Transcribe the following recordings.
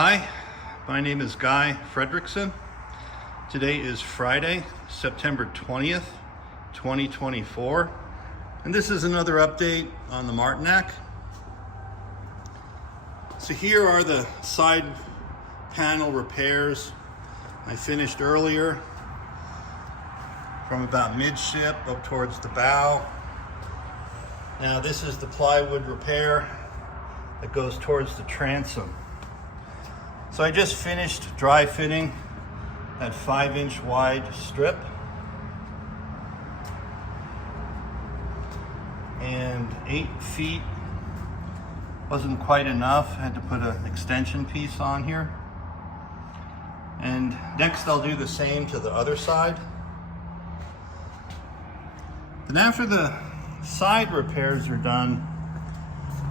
Hi, my name is Guy Fredrickson. Today is Friday, September 20th, 2024, and this is another update on the Martinac. So here are the side panel repairs I finished earlier from about midship up towards the bow. Now this is the plywood repair that goes towards the transom. So I just finished dry fitting that 5-inch wide strip, and 8 feet wasn't quite enough. I had to put an extension piece on here, and next I'll do the same to the other side. Then after the side repairs are done,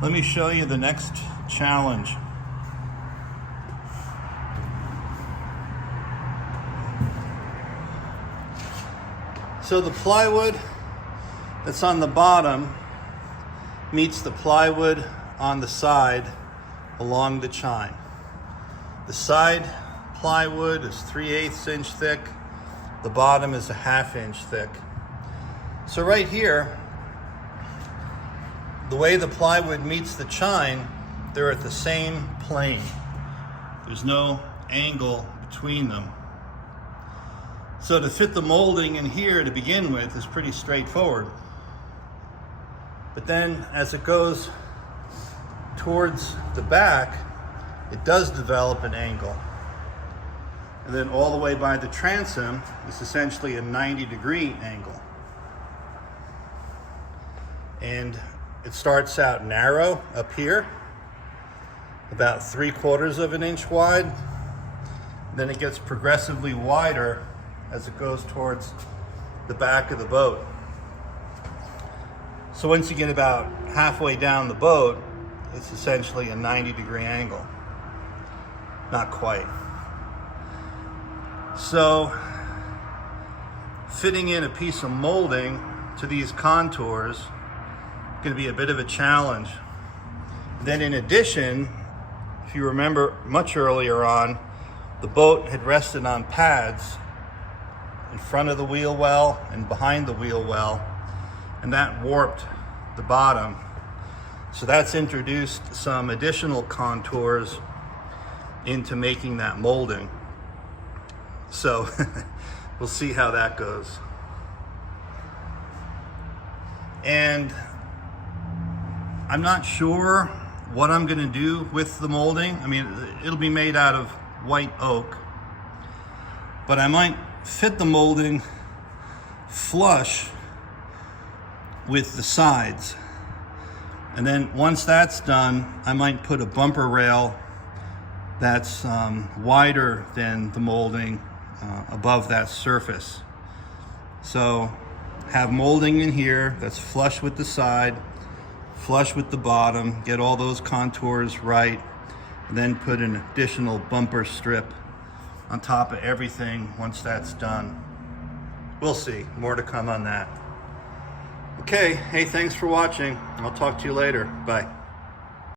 let me show you the next challenge. So the plywood that's on the bottom meets the plywood on the side along the chine. The side plywood is 3/8 inch thick. The bottom is a 1/2 inch thick. So right here, the way the plywood meets the chine, they're at the same plane. There's no angle between them. So to fit the molding in here to begin with is pretty straightforward. But then as it goes towards the back, it does develop an angle. And then all the way by the transom is essentially a 90-degree angle. And it starts out narrow up here, about 3/4 of an inch wide. Then it gets progressively wider as it goes towards the back of the boat. So once you get about halfway down the boat, it's essentially a 90-degree angle. Not quite. So fitting in a piece of molding to these contours is going to be a bit of a challenge. Then in addition, if you remember much earlier on, the boat had rested on pads in front of the wheel well and behind the wheel well, and that warped the bottom. So that's introduced some additional contours into making that molding. So we'll see how that goes. And I'm not sure what I'm going to do with the molding. I mean, it'll be made out of white oak, but I might fit the molding flush with the sides. And then once that's done, I might put a bumper rail that's wider than the molding above that surface. So have molding in here that's flush with the side, flush with the bottom, get all those contours right, and then put an additional bumper strip on top of everything once that's done. We'll see. More to come on that. Okay, hey, thanks for watching. I'll talk to you later. Bye.